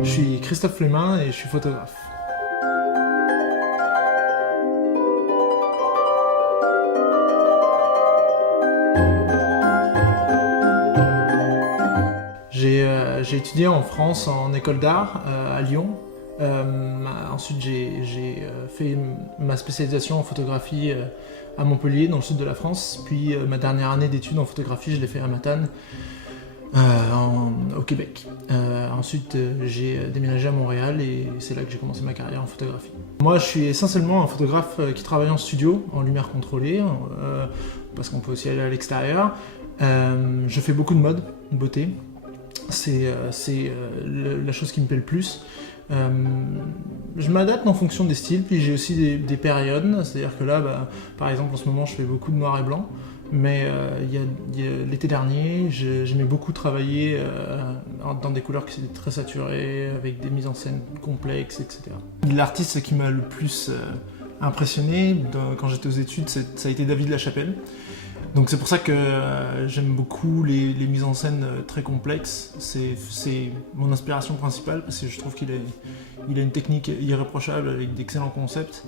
Je suis Christophe Flemin et je suis photographe. J'ai étudié en France en école d'art à Lyon. Ensuite j'ai fait ma spécialisation en photographie à Montpellier, dans le sud de la France. Puis ma dernière année d'études en photographie, je l'ai fait à Matane, au Québec. Ensuite j'ai déménagé à Montréal et c'est là que j'ai commencé ma carrière en photographie. Moi je suis essentiellement un photographe qui travaille en studio, en lumière contrôlée, parce qu'on peut aussi aller à l'extérieur. Je fais beaucoup de mode, beauté. C'est la chose qui me plaît le plus. Je m'adapte en fonction des styles, puis j'ai aussi des périodes, c'est-à-dire que là, par exemple en ce moment je fais beaucoup de noir et blanc, mais l'été dernier j'aimais beaucoup travailler dans des couleurs qui étaient très saturées, avec des mises en scène complexes, etc. L'artiste qui m'a le plus impressionné quand j'étais aux études, ça a été David Lachapelle. Donc c'est pour ça que j'aime beaucoup les mises en scène très complexes. C'est mon inspiration principale parce que je trouve qu'il a une technique irréprochable avec d'excellents concepts,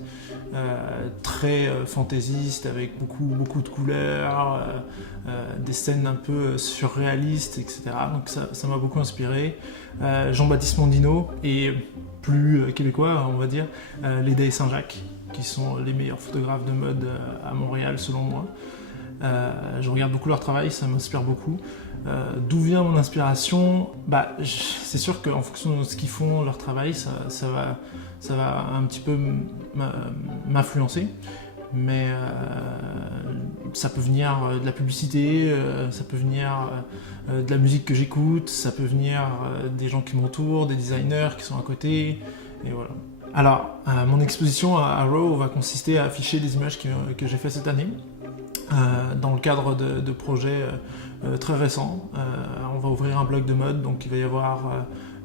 très fantaisistes, avec beaucoup de couleurs, des scènes un peu surréalistes, etc. Donc ça m'a beaucoup inspiré. Jean-Baptiste Mondino et plus québécois, on va dire, Léda et Saint-Jacques, qui sont les meilleurs photographes de mode à Montréal selon moi. Je regarde beaucoup leur travail, ça m'inspire beaucoup. D'où vient mon inspiration? C'est sûr qu'en fonction de ce qu'ils font, leur travail, ça va un petit peu m'influencer. Mais ça peut venir de la publicité, ça peut venir de la musique que j'écoute, ça peut venir des gens qui m'entourent, des designers qui sont à côté, et voilà. Alors, mon exposition à Arrow va consister à afficher des images que j'ai fait cette année. Dans le cadre de projets très récents. On va ouvrir un blog de mode, donc il va y avoir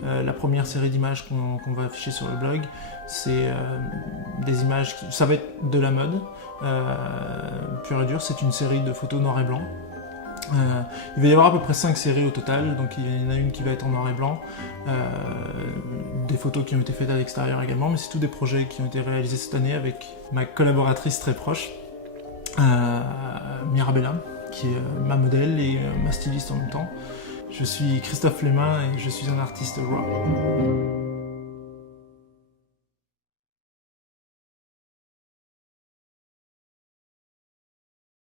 la première série d'images qu'on va afficher sur le blog. C'est des images, ça va être de la mode, pure et dure, c'est une série de photos noir et blanc. Il va y avoir à peu près 5 séries au total, donc il y en a une qui va être en noir et blanc, des photos qui ont été faites à l'extérieur également, mais c'est tous des projets qui ont été réalisés cette année avec ma collaboratrice très proche, Mirabella, qui est ma modèle et ma styliste en même temps. Je suis Christophe Flemin et je suis un artiste raw.